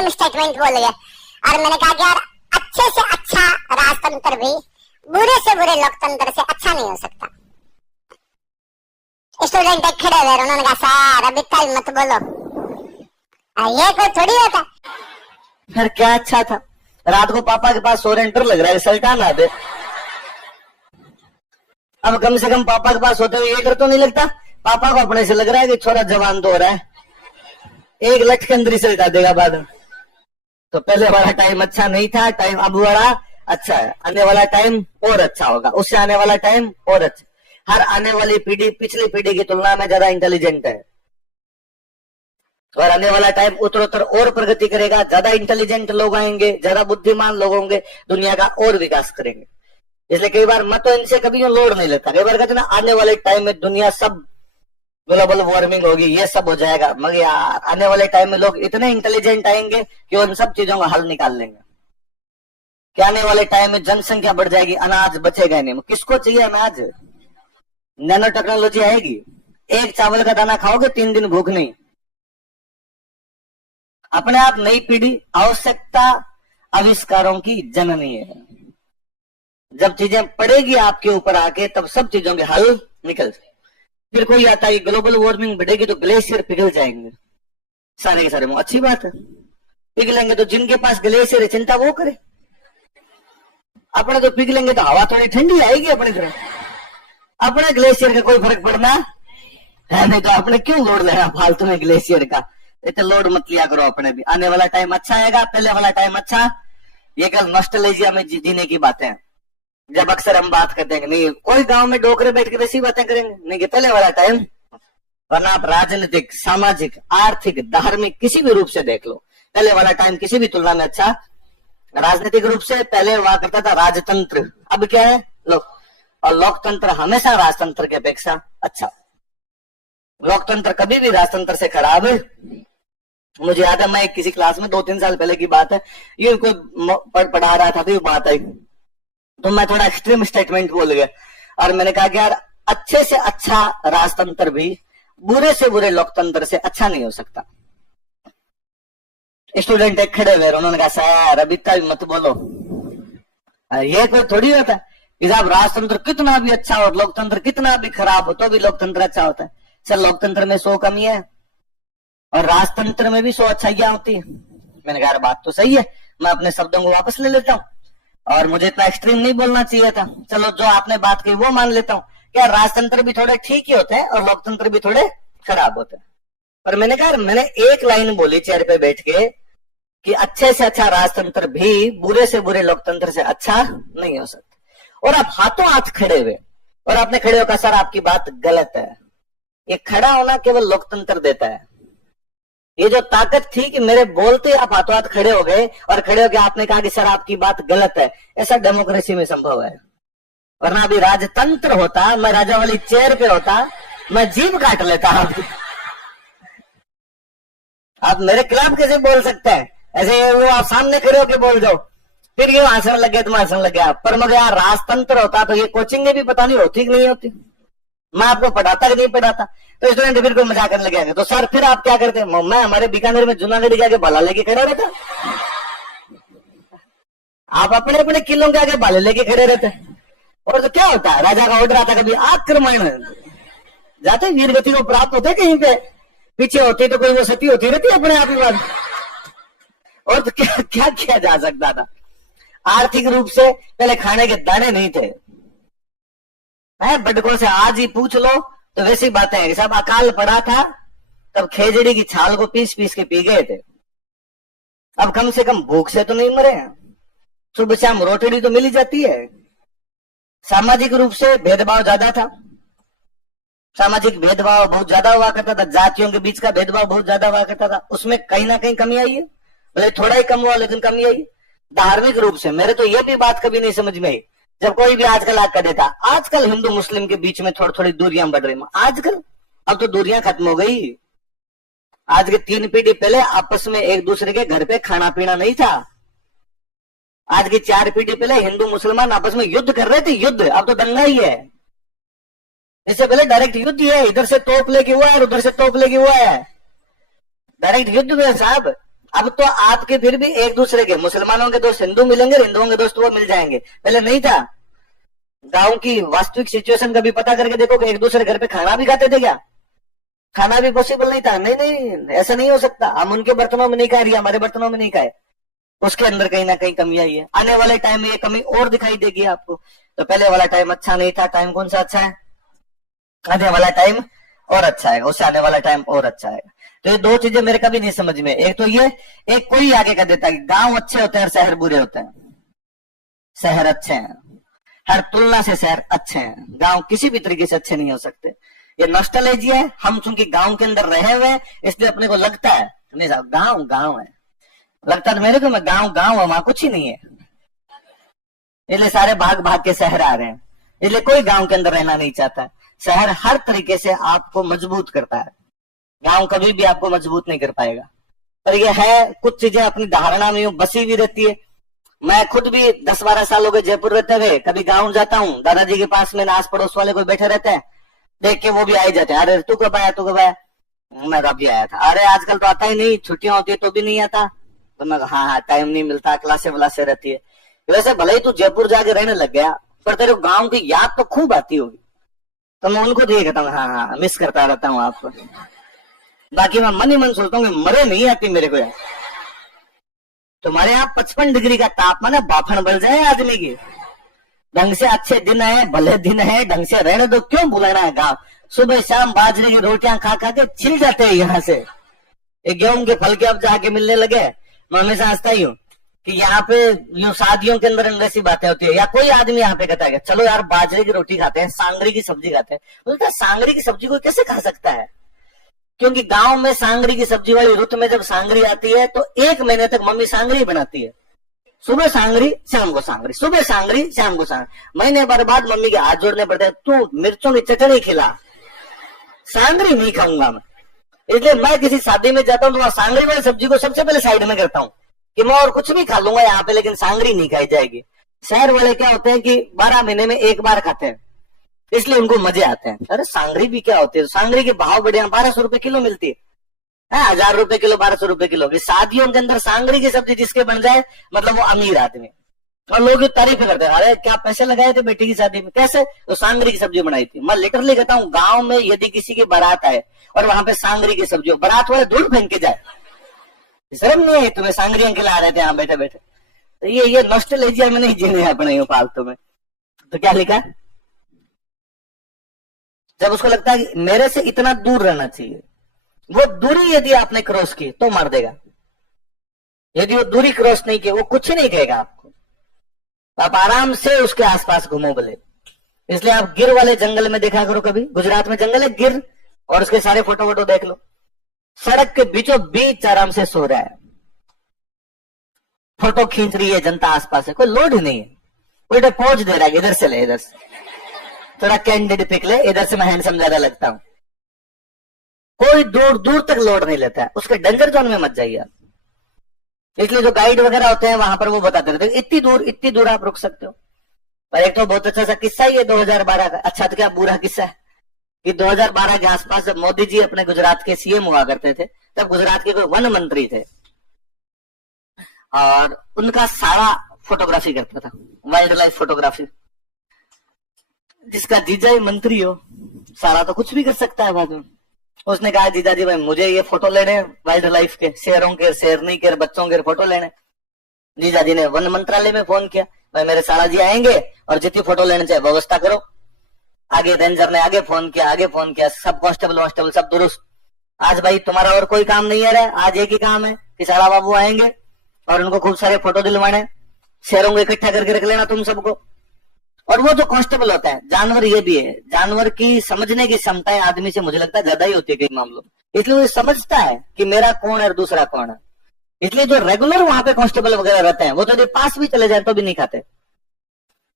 Extreme statement बोल गए और मैंने कहा कि यार अच्छे से अच्छा राजतंत्र भी बुरे से बुरे लोकतंत्र से अच्छा नहीं हो सकता। स्टूडेंट एक खड़े हुए, उन्होंने कहा सर अभी कल मत बोलो, ये कोई थोड़ी होता। फिर क्या अच्छा था, रात को पापा के पास सोरेंटर लग रहा है, रिजल्ट आना दे। अब कम से कम पापा के पास होते हुए ये डर तो नहीं लगता, पापा को अपने से लग रहा है कि छोरा जवान तो हो रहा है, एक लठ के अंदर रिजल्ट आ देगा बाद में। तो पहले वाला टाइम अच्छा नहीं था, टाइम अब वाला अच्छा है, आने वाला टाइम और अच्छा होगा, उससे आने वाला टाइम और अच्छा। हर आने वाली पीढ़ी पिछली पीढ़ी की तुलना में ज्यादा इंटेलिजेंट है और आने वाला टाइम उत्तरोत्तर और प्रगति करेगा, ज्यादा इंटेलिजेंट लोग आएंगे, ज्यादा बुद्धिमान लोग होंगे, दुनिया का और विकास करेंगे। इसलिए कई बार मैं तो इनसे कभी लोड नहीं लेता, कई बार कहते ना आने वाले टाइम में दुनिया सब ग्लोबल वार्मिंग होगी, ये सब हो जाएगा, मगर यार आने वाले टाइम में लोग इतने इंटेलिजेंट आएंगे कि उन सब चीजों का हल निकाल लेंगे। कि आने वाले टाइम में जनसंख्या बढ़ जाएगी, अनाज बचेगा नहीं, किसको चाहिए अनाज? नैनो टेक्नोलॉजी आएगी, एक चावल का दाना खाओगे 3 दिन भूख नहीं। अपने आप नई पीढ़ी आवश्यकता आविष्कारों की जननी है। जब चीजें पड़ेगी आपके ऊपर आके तब सब चीजों के हल निकल जाए। फिर कोई आता है ग्लोबल वार्मिंग बढ़ेगी तो ग्लेशियर पिघल जाएंगे, सारे के सारे, अच्छी बात है, पिघलेंगे तो जिनके पास ग्लेशियर है चिंता वो करे, अपने तो पिघलेंगे तो हवा थोड़ी ठंडी आएगी अपनी तरफ, अपने ग्लेशियर का कोई फर्क पड़ना है नहीं, तो अपने क्यों लोड लेना फालतू में ग्लेशियर का, इतना लोड मत लिया करो अपने भी। आने वाला टाइम अच्छा आएगा, पहले वाला टाइम अच्छा, ये कल नॉस्टैल्जिया में जीने की बातें हैं। जब अक्सर हम बात करते हैं नहीं कोई गांव में डोकरे बैठ के ऐसी बातें करेंगे, नहीं कि पहले वाला टाइम, वरना आप राजनीतिक, सामाजिक, आर्थिक, धार्मिक किसी भी रूप से देख लो, पहले वाला टाइम किसी भी तुलना में अच्छा। राजनीतिक रूप से पहले हुआ करता था राजतंत्र, अब क्या है लोक, और लोकतंत्र हमेशा राजतंत्र की अपेक्षा अच्छा। लोकतंत्र कभी भी राजतंत्र से खराब है। मुझे याद है मैं किसी क्लास में 2-3 साल पहले की बात है, ये कोई पढ़ा रहा था, तो ये बात आई तो मैं थोड़ा एक्सट्रीम स्टेटमेंट बोल गया और मैंने कहा कि यार अच्छे से अच्छा राजतंत्र भी बुरे से बुरे लोकतंत्र से अच्छा नहीं हो सकता। स्टूडेंट एक खड़े हुए, उन्होंने कहा सर अभी तक मत बोलो, ये कोई थोड़ी होता है कि साहब राजतंत्र कितना भी अच्छा हो, लोकतंत्र कितना भी खराब हो तो भी लोकतंत्र अच्छा होता है। सर लोकतंत्र में 100 कमियां है और राजतंत्र में भी 100 अच्छाइयां होती है। मैंने कहा बात तो सही है, मैं अपने शब्दों को वापस ले लेता हूँ और मुझे इतना एक्सट्रीम नहीं बोलना चाहिए था, चलो जो आपने बात की वो मान लेता हूँ, क्या राजतंत्र भी थोड़े ठीक ही होते हैं और लोकतंत्र भी थोड़े खराब होते हैं। पर मैंने कहा मैंने एक लाइन बोली चेयर पे बैठ के कि अच्छे से अच्छा राजतंत्र भी बुरे से बुरे लोकतंत्र से अच्छा नहीं हो सकता। और आप हाथों हाथ खड़े हुए और आपने खड़े होकर सर आपकी बात गलत है, ये खड़ा होना केवल लोकतंत्र देता है। ये जो ताकत थी कि मेरे बोलते आप हाथों हाथ खड़े हो गए और खड़े होकर आपने कहा कि सर आपकी बात गलत है, ऐसा डेमोक्रेसी में संभव है। वरना अभी राजतंत्र होता, मैं राजा वाली चेयर पे होता, मैं जीभ काट लेता। आप मेरे खिलाफ कैसे बोल सकते हैं? ऐसे वो आप सामने खड़े होके बोल जाओ, फिर ये हंसने लग गया, तुम हंसने लग गया। पर मगर यार राजतंत्र होता तो ये कोचिंग भी पता नहीं होती कि नहीं होती, मैं आपको पढ़ाता कि नहीं पढ़ाता। तो स्टूडेंट फिर कोई मजाक करने लगे, तो सर फिर आप क्या करते? मैं हमारे बीकानेर में जूनागढ़ के आगे भाला लेके खड़ा रहता, आप अपने अपने किलों के आगे भाले लेके खड़े रहते। और तो क्या होता है, राजा का ऑर्डर आता, कभी आक्रमण जाते, वीर गति को प्राप्त होते, कहीं पे पीछे होती तो कोई वो सती होती रहती अपने आप ही बात। और तो क्या क्या किया जा सकता था? आर्थिक रूप से पहले खाने के दाने नहीं थे, बटकों से आज ही पूछ लो तो वैसी बातें हैं। सब अकाल पड़ा था तब खेजड़ी की छाल को पीस पीस के पी गए थे। अब कम से कम भूख से तो नहीं मरे हैं, सुबह शाम रोटी तो मिल ही जाती है। सामाजिक रूप से भेदभाव ज्यादा था, सामाजिक भेदभाव बहुत ज्यादा हुआ करता था, जातियों के बीच का भेदभाव बहुत ज्यादा हुआ करता था, उसमें कहीं ना कहीं कमी आई है, भले थोड़ा ही कम हुआ लेकिन कमी आई। धार्मिक रूप से मेरे तो ये भी बात कभी नहीं समझ में आई, जब कोई भी आजकल आग कर देता, आजकल हिंदू मुस्लिम के बीच में थोड़ी थोड़ी दूरियां बढ़ रही, आजकल अब तो दूरियां खत्म हो गई। आज के 3 पीढ़ी पहले आपस में एक दूसरे के घर पे खाना पीना नहीं था, आज की 4 पीढ़ी पहले हिंदू मुसलमान आपस में युद्ध कर रहे थे, युद्ध, अब तो दंगा ही है। इससे पहले डायरेक्ट युद्ध ही है, इधर से तोप लेके हुआ है और उधर से तोप लेके हुआ है, डायरेक्ट युद्ध में साहब। अब तो आपके फिर भी एक दूसरे के, मुसलमानों के दोस्त हिंदू मिलेंगे, हिंदुओं के दोस्त वो मिल जाएंगे, पहले नहीं था। गांव की वास्तविक सिचुएशन कभी पता करके देखो कि एक दूसरे घर पे खाना भी खाते थे क्या? खाना भी पॉसिबल नहीं था। नहीं नहीं, ऐसा नहीं हो सकता। हम उनके बर्तनों में नहीं खाए, रही हमारे बर्तनों में नहीं खाए, उसके अंदर कहीं ना कहीं कमी आई है। आने वाले टाइम में ये कमी और दिखाई देगी आपको। तो पहले वाला टाइम अच्छा नहीं था, टाइम कौन सा अच्छा है? आने वाला टाइम और अच्छा है, उससे आने वाला टाइम और अच्छा है। तो ये दो चीजें मेरे कभी नहीं समझ में। एक तो ये, एक कोई आगे कर देता है कि गांव अच्छे होते हैं और शहर बुरे होते हैं। शहर अच्छे हैं, हर तुलना से शहर अच्छे हैं, गांव किसी भी तरीके से अच्छे नहीं हो सकते। ये नॉस्टैल्जिया है। हम चूंकि गांव के अंदर रहे हुए इसलिए अपने को लगता है नहीं साहब गांव गांव है, लगता है मेरे को मैं गांव गांव है, वहां कुछ ही नहीं है, इसलिए सारे भाग भाग के शहर आ रहे हैं। इसलिए कोई गांव के अंदर रहना नहीं चाहता। शहर हर तरीके से आपको मजबूत करता है, गांव कभी भी आपको मजबूत नहीं कर पाएगा। पर यह है, कुछ चीजें अपनी धारणा में बसी हुई रहती है। मैं खुद भी 10-12 साल हो गए जयपुर रहते हुए, कभी गांव जाता हूँ, दादाजी के पास में आस पड़ोस वाले कोई बैठे रहते हैं, देख के वो भी आ ही जाते हैं। अरे तू कब आया, तू कब आया? मैं अभी आया था। अरे आजकल तो आता ही नहीं, छुट्टियां होती है तो भी नहीं आता। तो मैं हाँ टाइम नहीं मिलता, क्लासे वलासे रहती है। वैसे भले ही तू जयपुर जाके रहने लग गया, पर तेरे गांव की याद तो खूब आती होगी। तो मैं उनको देखता हूँ, हाँ मिस करता रहता हूँ आपको। बाकी मैं मन ही मन सोचता हूँ कि मरे नहीं आती मेरे को यार। तुम्हारे यहाँ 55 डिग्री का तापमान है, बाफन बल जाए आदमी की। ढंग से अच्छे दिन है, भले दिन है, ढंग से रहने दो, क्यों बुलाना है गाँव? सुबह शाम बाजरे की रोटियां खा खा के छिल जाते हैं यहाँ से। गेहूं के फल के अब जाके मिलने लगे। मैं हमेशा हंसता ही हूँ कि यहाँ पे यूं शादियों के अंदर ऐसी बातें होती है, या कोई आदमी यहाँ पे कहता है चलो यार बाजरे की रोटी खाते हैं, सांगरी की सब्जी खाते हैं। बोलता है सांगरी की सब्जी को कैसे खा सकता है? क्योंकि गांव में सांगरी की सब्जी वाली रुत में जब सांगरी आती है तो 1 महीने तक मम्मी सांगरी बनाती है। सुबह सांगरी, शाम को सांगरी, सुबह सांगरी, शाम को सांगरी। महीने भर बाद मम्मी के हाथ जोड़ने पड़ते हैं, तू मिर्चों की चटनी खिला, सांगरी नहीं खाऊंगा मैं। इसलिए मैं किसी शादी में जाता हूँ तो वहां सांगरी वाली सब्जी को सबसे पहले साइड में करता हूँ कि मैं और कुछ भी खा लूंगा यहाँ पे, लेकिन सांगरी नहीं खाई जाएगी। शहर वाले क्या होते हैं कि 12 महीने में एक बार खाते हैं, इसलिए उनको मजे आते हैं। अरे सांगरी भी क्या होती है? सांगरी के भाव बढ़िया 1200 रुपए किलो मिलती है, 1000 रुपए किलो, 1200 रुपए किलो। शादियों के अंदर सांगरी की सब्जी जिसके बन जाए मतलब वो अमीर आदमी। और लोग तारीफ करते हैं, अरे क्या पैसे लगाए थे बेटी की शादी में? कैसे? तो सांगरी की सब्जी बनाई थी। मैं लिटरली कहता हूँ गांव में यदि किसी की बारात आए और वहां पे सांगरी की सब्जी हो, बारात वाले धूल फेंक के जाए, शर्म नहीं है तुम्हें? सांगरियां खिला रहे थे यहाँ बैठे बैठे। तो ये नॉस्टैल्जिया में नहीं जीने अपने यूं फालतू में। तो क्या लिखा है? जब उसको लगता है कि मेरे से इतना दूर रहना चाहिए, वो दूरी यदि आपने क्रॉस की तो मार देगा। यदि वो दूरी क्रॉस नहीं की, वो कुछ नहीं कहेगा आपको। आप आराम से उसके आसपास घूमो बोले। इसलिए आप गिर वाले जंगल में देखा करो कभी। गुजरात में जंगल है गिर, और उसके सारे फोटो वोटो देख लो। सड़क के बीचों बीच आराम से सो रहा है, फोटो खींच रही है जनता आसपास है, कोई लोड ही नहीं है। उल्टे पहुंच दे रहा है, इधर से ले, इधर से थोड़ा कैंडिड पिक ले, इधर से मैं हैंडसम ज्यादा लगता हूं। कोई दूर दूर तक लोड नहीं लेता है। उसके डेंजर जोन में मत जाइए आप। इसलिए जो गाइड वगैरह होते हैं वहां पर वो बताते रहते हैं इतनी दूर आप रुक सकते हो। पर एक तो बहुत अच्छा सा किस्सा ही है 2012 का। अच्छा तो क्या बुरा किस्सा है कि 2012 के आसपास जब मोदी जी अपने गुजरात के सीएम हुआ करते थे, तब गुजरात के कोई वन मंत्री थे और उनका सारा फोटोग्राफी करता था, वाइल्ड लाइफ फोटोग्राफी। जिसका जीजा ही मंत्री हो, सारा तो कुछ भी कर सकता है बाद में। उसने कहा जीजा जी भाई मुझे ये फोटो लेने वाइल्ड लाइफ के, शेरों के, शेरनी के, बच्चों के फोटो लेने। जीजा जी ने वन मंत्रालय में फोन किया, भाई मेरे साला जी आएंगे और जितनी फोटो लेने चाहिए व्यवस्था करो। आगे रेंजर ने आगे फोन किया, सब कांस्टेबल वांस्टेबल सब दुरुस्त। आज भाई तुम्हारा और कोई काम नहीं है, आज एक ही काम है कि साला बाबू आएंगे और उनको खूब सारे फोटो दिलवाने, शेरों को इकट्ठा करके रख लेना तुम सबको। और वो जो कांस्टेबल होता है, जानवर ये भी है, जानवर की समझने की क्षमताएं आदमी से मुझे लगता है ज्यादा ही होती है कई मामलों में। इसलिए वो समझता है कि मेरा कौन है और दूसरा कौन है। इसलिए जो रेगुलर वहां पे कांस्टेबल वगैरह रहते हैं वो तो पास भी चले जाए तो भी नहीं खाते,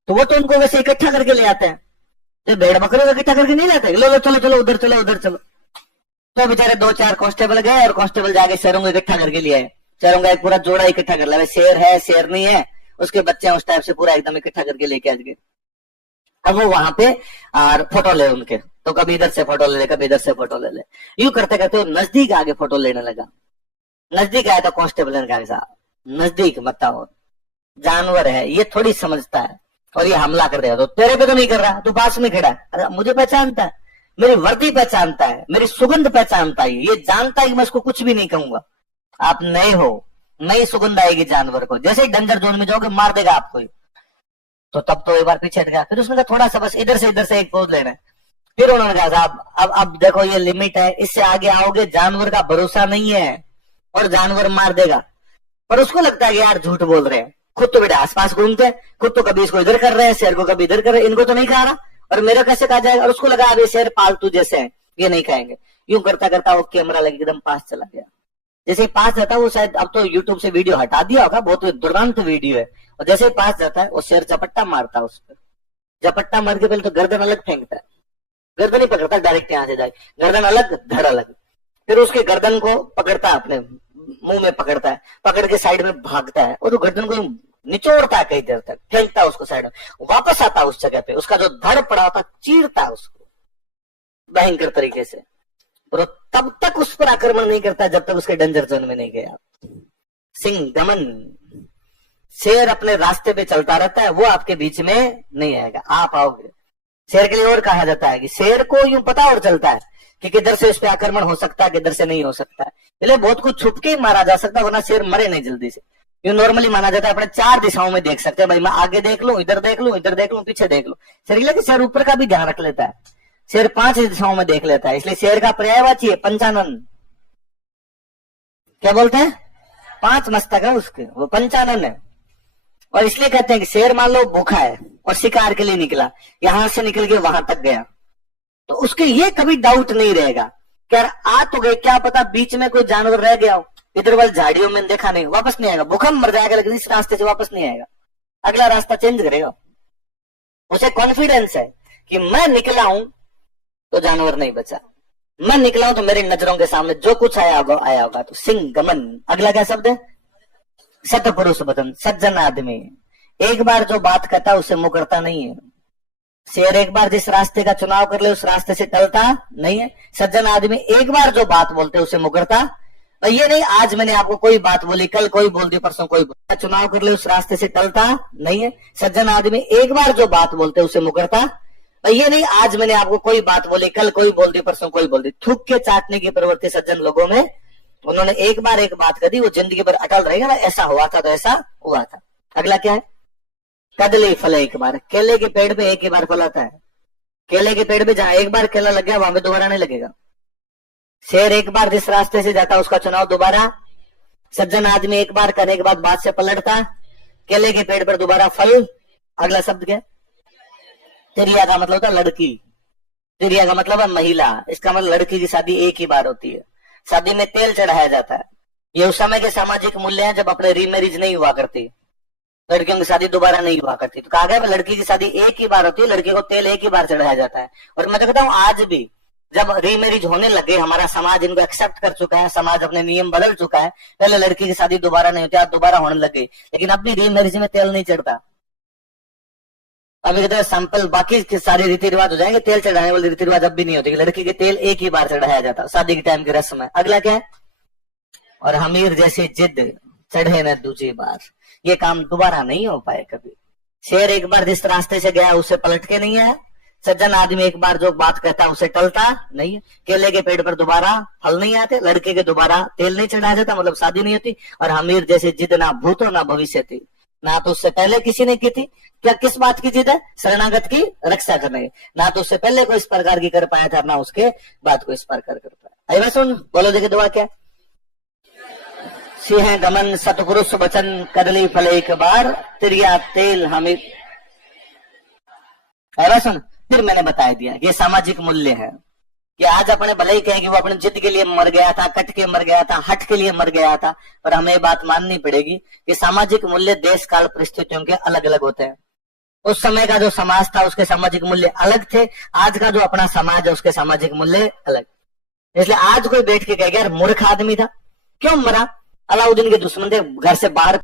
तो वो तो उनको वैसे इकट्ठा करके ले आते हैं। तो भेड़ बकरे को इकट्ठा करके नहीं लाते, लो चलो चलो उधर चलो उधर चलो। तो बेचारे 2-4 कांस्टेबल गए और कांस्टेबल जाके शेरों को इकट्ठा करके लिए आए। शेरों का एक पूरा जोड़ा इकट्ठा कर लिया, शेर है शेर नहीं है, उसके बच्चे उस टाइप से पूरा एकदम इकट्ठा करके लेके आ गए। अब वो वहां पे और फोटो ले उनके, तो कभी इधर से फोटो ले ले, कभी इधर से फोटो ले ले, यूं करते करते वो नजदीक आगे फोटो लेने लगा। नजदीक आया तो कांस्टेबल ने कहा साहब नजदीक मत आओ, जानवर है ये थोड़ी समझता है और ये हमला कर देगा। तो तेरे पे तो नहीं कर रहा, तू पास में खड़ा है। अरे मुझे पहचानता है, मेरी वर्दी पहचानता है, मेरी सुगंध पहचानता है, ये जानता है कि मैं इसको कुछ भी नहीं कहूंगा। आप नए हो, नई सुगंध आएगी जानवर को, जैसे ही डेंजर जोन में जाओगे मार देगा आपको। तो तब तो एक बार पीछे हट गया। फिर उसने कहा थोड़ा सा बस इधर से एक पोज लेना है। फिर उन्होंने कहा साहब अब देखो ये लिमिट है, इससे आगे आओगे जानवर का भरोसा नहीं है और जानवर मार देगा। पर उसको लगता है यार झूठ बोल रहे हैं, खुद तो बेटा आसपास घूमते हैं, खुद तो कभी इसको इधर कर रहे हैं, शेर को कभी इधर कर रहे हैं, इनको तो नहीं खा रहा और मेरा कैसे खा जाएगा। और उसको लगा अब ये शेर पालतू जैसे है, ये नहीं खाएंगे। यूं करता करता वो कैमरा लगे एकदम पास चला गया। जैसे ही पास जाता है वो शायद अब तो यूट्यूब से वीडियो हटा दिया होगा, बहुत दुर्दांत वीडियो है। और जैसे ही पास जाता है वो शेर झपट्टा मारता है उस पर। झपट्टा मार के पहले तो गर्दन अलग फेंकता है, गर्दन ही पकड़ता डायरेक्ट यहाँ से जाए, गर्दन अलग धड़ अलग। फिर उसके गर्दन को पकड़ता है, अपने मुंह में पकड़ता है, पकड़ के साइड में भागता है और तो गर्दन को निचोड़ता है कई देर तक, फेंकता है उसको साइड में, वापस आता है उस जगह पे, उसका जो धड़ पड़ा होता चीरता है उसको भयंकर तरीके से। और तब तक उस पर आक्रमण नहीं करता जब तक उसके डेंजर जोन में नहीं गया। सिंह दमन, शेर अपने रास्ते पे चलता रहता है, वो आपके बीच में नहीं आएगा, आप आओगे। शेर के लिए और कहा जाता है कि शेर को यूं पता और चलता है कि किधर से उस पर आक्रमण हो सकता है, किधर से नहीं हो सकता है। इसलिए बहुत कुछ छुप के ही मारा जा सकता है, वरना शेर मरे नहीं जल्दी से। यूं नॉर्मली माना जाता है अपने 4 दिशाओं में देख सकते हैं, भाई मैं आगे देख लूं, इधर देख लूं, इधर देख लूं, पीछे देख लूं। शेर ऊपर का भी ध्यान रख लेता है, शेर 5 दिशाओं में देख लेता है। इसलिए शेर का पर्यायवाची है पंचानन। क्या बोलते हैं? 5 मस्तक है उसके, वो पंचानन है। और इसलिए कहते हैं कि शेर मान लो भूखा है और शिकार के लिए निकला, यहां से निकल के वहां तक गया, तो उसके ये कभी डाउट नहीं रहेगा कि यार आ तो गए, क्या पता बीच में कोई जानवर रह गया हो, इधर वाली झाड़ियों में देखा नहीं, वापस नहीं आएगा, भूखम मर जाएगा लेकिन इस रास्ते से वापस नहीं आएगा, अगला रास्ता चेंज करेगा। उसे कॉन्फिडेंस है कि मैं निकला हूं तो जानवर नहीं बचा, मैं निकला हूं तो मेरी नजरों के सामने जो कुछ आया होगा। तो सिंह गमन, अगला क्या शब्द है? सतपुरुष वचन, सज्जन आदमी। एक बार जो बात कहता है उससे मुकरता नहीं है। शेर एक बार जिस रास्ते का चुनाव कर ले उस रास्ते से टलता नहीं है। सज्जन आदमी एक बार जो बात बोलते उसे मुकरता, और ये नहीं आज मैंने आपको कोई बात बोली, कल कोई बोल दी, परसों कोई बोल, चुनाव कर ले उस रास्ते से टलता नहीं है। सज्जन आदमी एक बार जो बात बोलते उसे मुकरता, और ये नहीं आज मैंने आपको कोई बात बोली, कल कोई बोल दी, परसों कोई बोल दी। थूक के चाटने की प्रवृत्ति सज्जन लोगों में, उन्होंने एक बार एक बात कर दी, वो जिंदगी भर अटल रहेगा, ना ऐसा हुआ था तो ऐसा हुआ था। अगला क्या है? कदली फल एक बार, केले के पेड़ पे एक ही बार फल आता है। केले के पेड़ पे जहां एक बार केला लग गया वहां पे दोबारा नहीं लगेगा। शेर एक बार जिस रास्ते से जाता उसका चुनाव दोबारा। सज्जन आदमी एक बार करने के बाद बात से पलटता। केले के पेड़ पर दोबारा फल। अगला शब्द क्या? तिरिया का मतलब होता है लड़की, तिरिया का मतलब है महिला, इसका मतलब लड़की की शादी एक ही बार होती है। शादी में तेल चढ़ाया जाता है। ये उस समय के सामाजिक मूल्य हैं जब अपने रीमैरिज नहीं हुआ करती, लड़कियों की शादी दोबारा नहीं हुआ करती। तो कहा गया लड़की की शादी एक ही बार होती है, लड़की को तेल एक ही बार चढ़ाया जाता है। और मैं तो कहता हूँ आज भी जब रीमैरिज होने लगे, हमारा समाज इनको एक्सेप्ट कर चुका है, समाज अपने नियम बदल चुका है। पहले लड़की की शादी दोबारा नहीं होती, आज दोबारा होने लगे, लेकिन अपनी रीमैरिज में तेल नहीं चढ़ता। अभी कहते हैं सैंपल, बाकी के सारे रीति रिवाज हो जाएंगे, तेल चढ़ाने वाले रीति रिवाज अब भी नहीं होते। लड़की के तेल एक ही बार चढ़ाया जाता शादी के टाइम की रस्म है। अगला क्या है? और हमीर जैसी जिद चढ़े न दूसरी बार, ये काम दोबारा नहीं हो पाए कभी। शेर एक बार जिस रास्ते से गया उसे पलट के नहीं आया। सज्जन आदमी एक बार जो बात कहता उसे टलता नहीं है। केले के पेड़ पर दोबारा फल नहीं आते, लड़के के दोबारा तेल नहीं चढ़ाया जाता, मतलब शादी नहीं होती। और हमीर जैसे जिद ना भूतो ना भविष्य थी, ना तो उससे पहले किसी ने की थी। क्या किस बात की जिद है? शरणागत की रक्षा करने की। ना तो उससे पहले कोई इस प्रकार की कर पाया था, ना उसके बाद कोई इस प्रकार कर पाया। अरे सुन, बोलो देखिए दुआ क्या? सिंह गमन, सतपुरुष वचन, कदली फल एक बार, तिरिया तेल हमीर। अरे सुन, फिर मैंने बता दिया ये सामाजिक मूल्य है कि आज अपने भले ही कहे कि वो अपनी जिद के लिए मर गया था, कट के मर गया था, हट के लिए मर गया था, पर हमें बात माननी पड़ेगी कि सामाजिक मूल्य देश काल परिस्थितियों के अलग अलग होते हैं। उस समय का जो समाज था उसके सामाजिक मूल्य अलग थे, आज का जो अपना समाज है उसके सामाजिक मूल्य अलग। इसलिए आज कोई बैठ के कहेगा यार मूर्ख आदमी था, क्यों मरा? अलाउद्दीन के दुश्मन थे, घर से बाहर